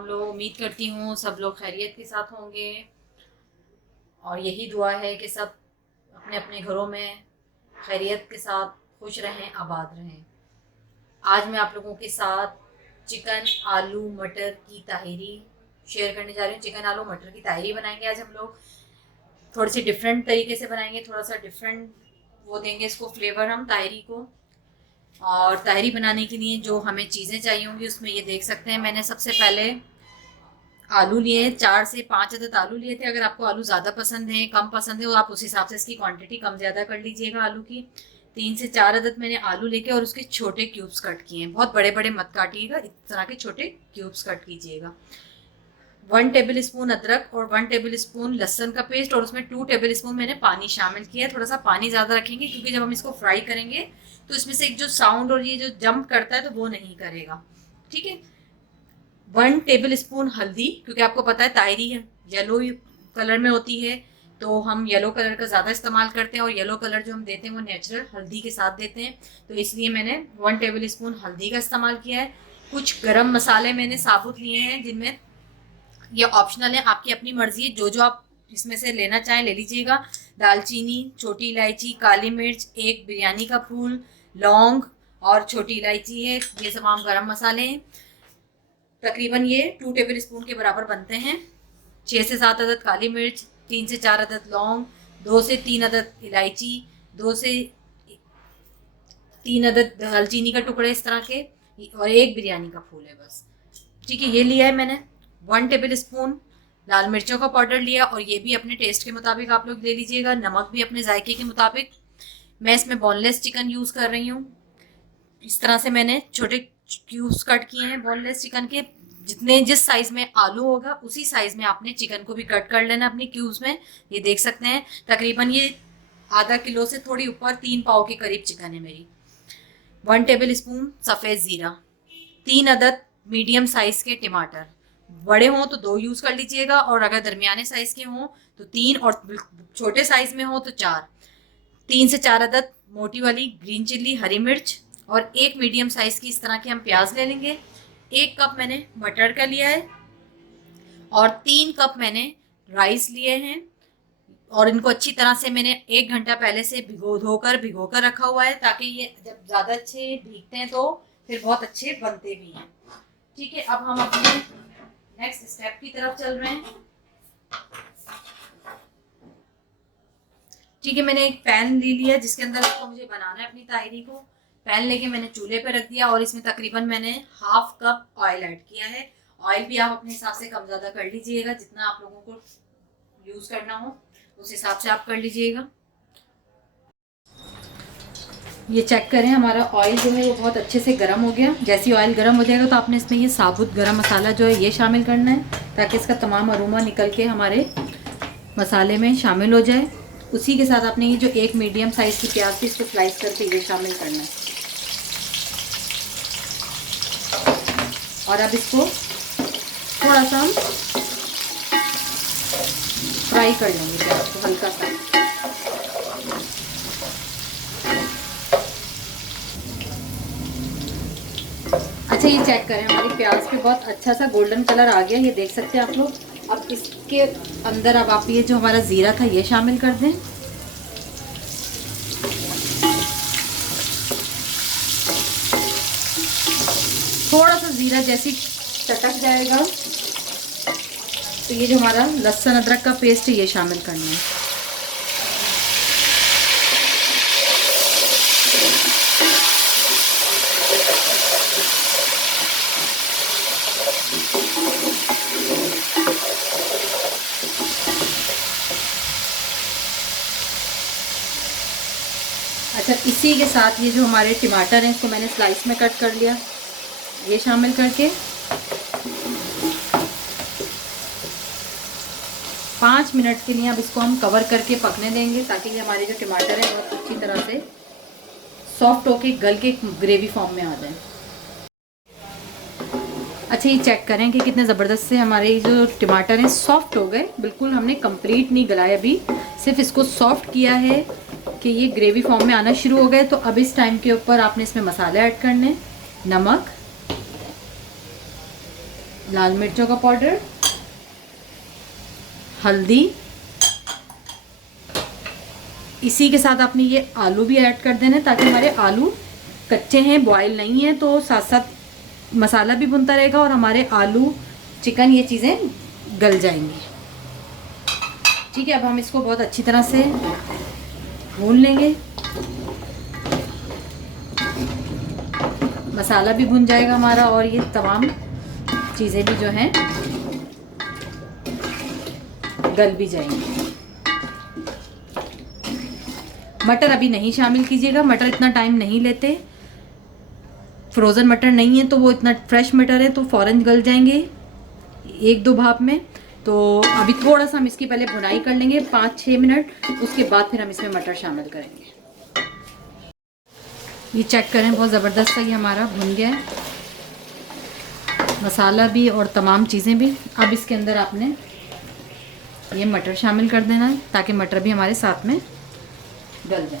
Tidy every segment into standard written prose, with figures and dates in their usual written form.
तमाम लोग। उम्मीद करती हूँ सब लोग खैरियत के साथ होंगे और यही दुआ है कि सब अपने अपने घरों में खैरियत के साथ खुश रहें, आबाद रहें। आज मैं आप लोगों के साथ चिकन आलू मटर की ताहिरी शेयर करने जा रही हूँ। चिकन आलू मटर की ताहिरी बनाएंगे आज हम लोग। थोड़ी सी डिफरेंट तरीके से बनाएंगे, थोड़ा सा डिफरेंट वो देंगे इसको फ्लेवर हम ताहिरी को। और ताहिरी बनाने के लिए जो हमें चीज़ें चाहिए होंगी उसमें ये देख सकते हैं। मैंने सबसे पहले आलू लिए, 4 से 5 अदद आलू लिए थे। अगर आपको आलू ज़्यादा पसंद है कम पसंद है तो आप उस हिसाब से इसकी क्वांटिटी कम ज़्यादा कर लीजिएगा आलू की। 3 से 4 अदद मैंने आलू लेके और उसके छोटे क्यूब्स कट किए हैं। बहुत बड़े बड़े मत काटिएगा, इस तरह के छोटे क्यूब्स कट कीजिएगा। 1 टेबल स्पून अदरक और 1 टेबल स्पून लहसुन का पेस्ट और उसमें 2 टेबल स्पून मैंने पानी शामिल किया है। थोड़ा सा पानी ज़्यादा रखेंगे क्योंकि जब हम इसको फ्राई करेंगे तो इसमें से एक जो साउंड और ये जो जंप करता है तो वो नहीं करेगा, ठीक है। 1 टेबल स्पून हल्दी, क्योंकि आपको पता है ताहिरी येलो कलर में होती है तो हम येलो कलर का ज़्यादा इस्तेमाल करते हैं और येलो कलर जो हम देते हैं वो नेचुरल हल्दी के साथ देते हैं, तो इसलिए मैंने 1 टेबल स्पून हल्दी का इस्तेमाल किया है। कुछ गरम मसाले मैंने साबुत लिए हैं, जिनमें ये ऑप्शनल है, आपकी अपनी मर्जी है, जो जो आप इसमें से लेना चाहें ले लीजिएगा। दालचीनी, छोटी इलायची, काली मिर्च, एक बिरयानी का फूल, लौंग और छोटी इलायची है, ये तमाम गरम मसाले हैं। तकरीबन ये 2 टेबल स्पून के बराबर बनते हैं। 6 से 7 अदद काली मिर्च, 3 से 4 अदद लौंग, 2 से 3 अदद इलायची, 2 से 3 अदद दालचीनी का टुकड़े इस तरह के, और एक बिरयानी का फूल है बस, ठीक है। ये लिया है मैंने। 1 टेबल स्पून लाल मिर्चों का पाउडर लिया और ये भी अपने टेस्ट के मुताबिक आप लोग ले लीजिएगा। नमक भी अपने जायके के मुताबिक। मैं इसमें बोनलेस चिकन यूज़ कर रही हूँ। इस तरह से मैंने छोटे क्यूब्स कट किए हैं बोनलेस चिकन के। जितने जिस साइज में आलू होगा उसी साइज में आपने चिकन को भी कट कर लेना अपने क्यूब्स में। ये देख सकते हैं तकरीबन ये आधा किलो से थोड़ी ऊपर 3 पाव के करीब चिकन है मेरी। 1 टेबल स्पून सफ़ेद ज़ीरा, 3 अदद मीडियम साइज के टमाटर, बड़े हों तो 2 यूज़ कर लीजिएगा और अगर दरमियाने साइज के हों तो 3 और छोटे साइज में हो तो 4। 3 से 4 अदद मोटी वाली ग्रीन चिल्ली हरी मिर्च और एक मीडियम साइज की इस तरह के हम प्याज ले लेंगे। 1 कप मैंने मटर का लिया है और 3 कप मैंने राइस लिए हैं और इनको अच्छी तरह से मैंने 1 घंटा पहले से भिगो कर रखा हुआ है, ताकि ये जब ज़्यादा अच्छे भीगते हैं तो फिर बहुत अच्छे बनते भी हैं, ठीक है। अब हम अपने नेक्स्ट स्टेप की तरफ चल रहे हैं, ठीक है। मैंने एक पैन ले लिया जिसके अंदर इसको मुझे बनाना है अपनी ताहिरी को। पैन लेके मैंने चूल्हे पे रख दिया और इसमें तकरीबन मैंने 1/2 कप ऑयल ऐड किया है। ऑयल भी आप अपने हिसाब से कम ज़्यादा कर लीजिएगा, जितना आप लोगों को यूज़ करना हो उस हिसाब से आप कर लीजिएगा। ये चेक करें हमारा ऑयल जो है वो बहुत अच्छे से गर्म हो गया। जैसे ही ऑयल गर्म हो जाएगा तो आपने इसमें ये साबुत गरम मसाला जो है ये शामिल करना है, ताकि इसका तमाम अरोमा निकल के हमारे मसाले में शामिल हो जाए। उसी के साथ आपने ये जो एक मीडियम साइज़ की प्याज थी इसको स्लाइस करके ये शामिल करना है और अब इसको थोड़ा सा हम फ्राई कर लेंगे प्याज को हल्का सा। अच्छा, ये चेक करें हमारी प्याज पे बहुत अच्छा सा गोल्डन कलर आ गया, ये देख सकते हैं आप लोग। अब इसके अंदर अब आप ये जो हमारा ज़ीरा था ये शामिल कर दें। थोड़ा सा ज़ीरा जैसे चटक जाएगा तो ये जो हमारा लहसुन अदरक का पेस्ट है ये शामिल करना है। अच्छा, इसी के साथ ये जो हमारे टमाटर हैं इसको मैंने स्लाइस में कट कर लिया, ये शामिल करके 5 मिनट के लिए अब इसको हम कवर करके पकने देंगे, ताकि ये हमारे जो टमाटर हैं बहुत अच्छी तरह से सॉफ्ट होके गल के ग्रेवी फॉर्म में आ जाए। अच्छा, ये चेक करें कि कितने ज़बरदस्त से हमारे जो टमाटर हैं सॉफ्ट हो गए। बिल्कुल हमने कंप्लीट नहीं गलाया, अभी सिर्फ इसको सॉफ्ट किया है कि ये ग्रेवी फॉर्म में आना शुरू हो गए। तो अब इस टाइम के ऊपर आपने इसमें मसाले ऐड करने, नमक, लाल मिर्चों का पाउडर, हल्दी, इसी के साथ आपने ये आलू भी ऐड कर देना ताकि हमारे आलू कच्चे हैं, बॉयल नहीं है, तो साथ साथ मसाला भी भुनता रहेगा और हमारे आलू, चिकन, ये चीज़ें गल जाएंगी। ठीक है, अब हम इसको बहुत अच्छी तरह से भून लेंगे। मसाला भी भुन जाएगा हमारा और ये तमाम चीज़ें भी जो हैं गल भी जाएंगी। मटर अभी नहीं शामिल कीजिएगा, मटर इतना टाइम नहीं लेते। फ्रोज़न मटर नहीं है तो वो इतना, फ्रेश मटर है तो फ़ौरन गल जाएंगे 1-2 भाप में। तो अभी थोड़ा सा हम इसकी पहले भुनाई कर लेंगे 5-6 मिनट, उसके बाद फिर हम इसमें मटर शामिल करेंगे। ये चेक करें, बहुत ज़बरदस्त सा ये हमारा भुन गया है, मसाला भी और तमाम चीज़ें भी। अब इसके अंदर आपने ये मटर शामिल कर देना है ताकि मटर भी हमारे साथ में गल जाए।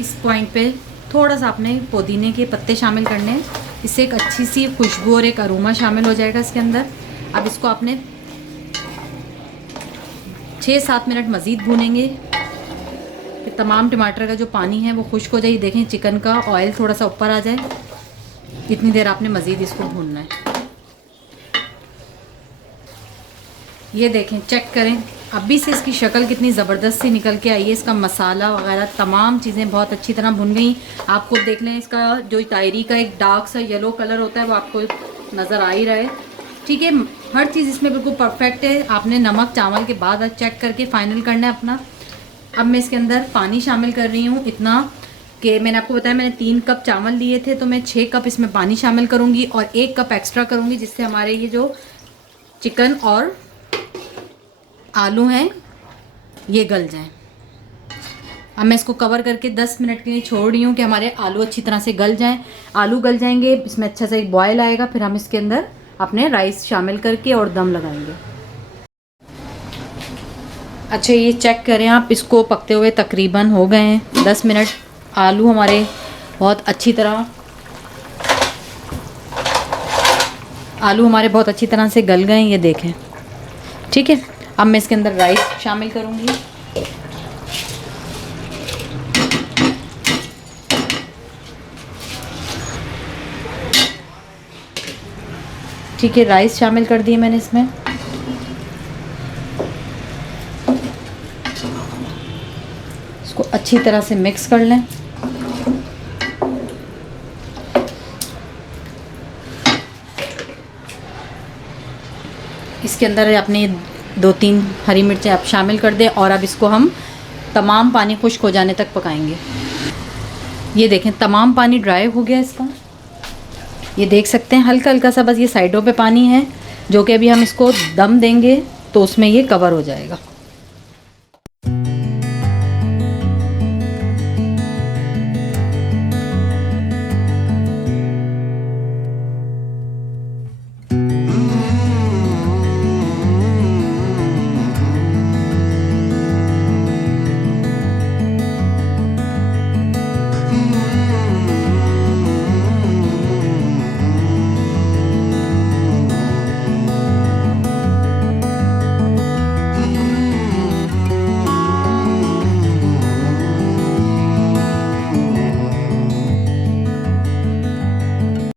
इस पॉइंट पे थोड़ा सा आपने पुदीने के पत्ते शामिल करने हैं, इससे एक अच्छी सी खुशबू और एक अरोमा शामिल हो जाएगा इसके अंदर। अब इसको आपने 6-7 मिनट मज़ीद भूनेंगे कि तमाम टमाटर का जो पानी है वो खुश्क हो जाए। देखें चिकन का ऑयल थोड़ा सा ऊपर आ जाए, इतनी देर आपने मज़ीद इसको भूनना है। ये देखें, चेक करें, अभी से इसकी शक्ल कितनी ज़बरदस्त सी निकल के आई है। इसका मसाला वगैरह तमाम चीज़ें बहुत अच्छी तरह भुन गई। आप खुद देख लें, इसका जो तायरी का एक डार्क सा येलो कलर होता है वो आपको नज़र आ ही रहा है। ठीक है, हर चीज़ इसमें बिल्कुल परफेक्ट है। आपने नमक चावल के बाद चेक करके फ़ाइनल करना है अपना। अब मैं इसके अंदर पानी शामिल कर रही हूँ इतना कि मैंने आपको बताया, मैंने 3 कप चावल लिए थे तो मैं 6 कप इसमें पानी शामिल करूँगी और 1 कप एक्स्ट्रा करूँगी, जिससे हमारे ये जो चिकन और आलू हैं ये गल जाएं। अब मैं इसको कवर करके 10 मिनट के लिए छोड़ रही हूँ कि हमारे आलू अच्छी तरह से गल जाएं। आलू गल जाएंगे, इसमें अच्छा सा एक बॉयल आएगा, फिर हम इसके अंदर अपने राइस शामिल करके और दम लगाएंगे। अच्छा, ये चेक करें आप, इसको पकते हुए तकरीबन हो गए हैं 10 मिनट। आलू हमारे बहुत अच्छी तरह से गल गए हैं, ये देखें। ठीक है, अब मैं इसके अंदर राइस शामिल करूँगी। ठीक है, राइस शामिल कर दिए मैंने इसमें। इसको अच्छी तरह से मिक्स कर लें। इसके अंदर अपने 2-3 हरी मिर्चें आप शामिल कर दें और अब इसको हम तमाम पानी खुश्क हो जाने तक पकाएंगे। ये देखें, तमाम पानी ड्राई हो गया इसका, ये देख सकते हैं। हल्का हल्का सा बस ये साइडों पे पानी है, जो कि अभी हम इसको दम देंगे तो उसमें ये कवर हो जाएगा।